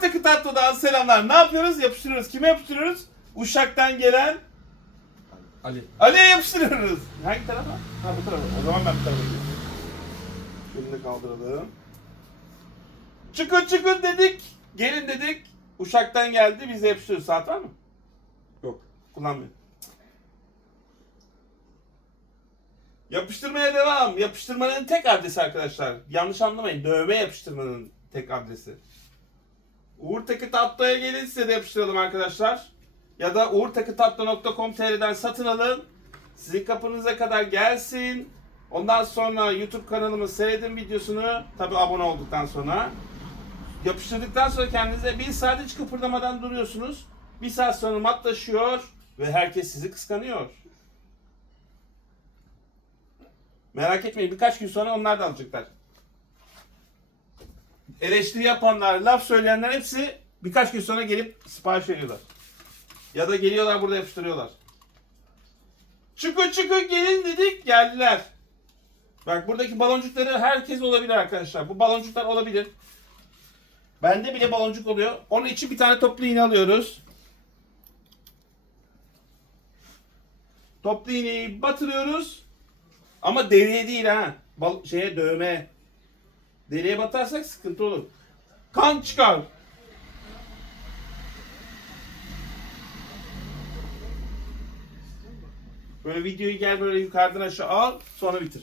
Takı tatlıdan selamlar. Ne yapıyoruz? Yapıştırıyoruz. Kime yapıştırıyoruz? Uşak'tan gelen Ali. Ali'ye yapıştırıyoruz. Hangi tarafa? Ha bu tarafa. O zaman ben bu tarafa gidiyorum. Şunu da kaldıralım. Çıkın çıkın dedik. Gelin dedik. Uşak'tan geldi. Biz de yapıştırıyoruz. Saat var mı? Yok. Kullanmıyor. Yapıştırmaya devam. Yapıştırmanın tek adresi arkadaşlar. Yanlış anlamayın. Dövme yapıştırmanın tek adresi. Uğur Takı Tatlı'ya gelin size de yapıştıralım arkadaşlar. Ya da uğurtakıtatlı.com.tr'den satın alın. Sizin kapınıza kadar gelsin. Ondan sonra YouTube kanalımı seyredin videosunu. Tabi abone olduktan sonra. Yapıştırdıktan sonra kendinize bir saat hiç kıpırdamadan duruyorsunuz. Bir saat sonra matlaşıyor ve herkes sizi kıskanıyor. Merak etmeyin birkaç gün sonra onlar da alacaklar. Eleştiri yapanlar, laf söyleyenler hepsi birkaç gün sonra gelip sipariş veriyorlar. Ya da geliyorlar burada yapıştırıyorlar. Çıkın çıkın gelin dedik geldiler. Bak buradaki baloncukları herkes olabilir arkadaşlar. Bu baloncuklar olabilir. Bende bile baloncuk oluyor. Onun için bir tane toplu iğne alıyoruz. Toplu iğneyi batırıyoruz. Ama deriye değil ha. Bal şeye dövme. Deriye batarsak sıkıntı olur. Kan çıkar. Böyle videoyu gel böyle yukarıdan aşağı al sonra bitir.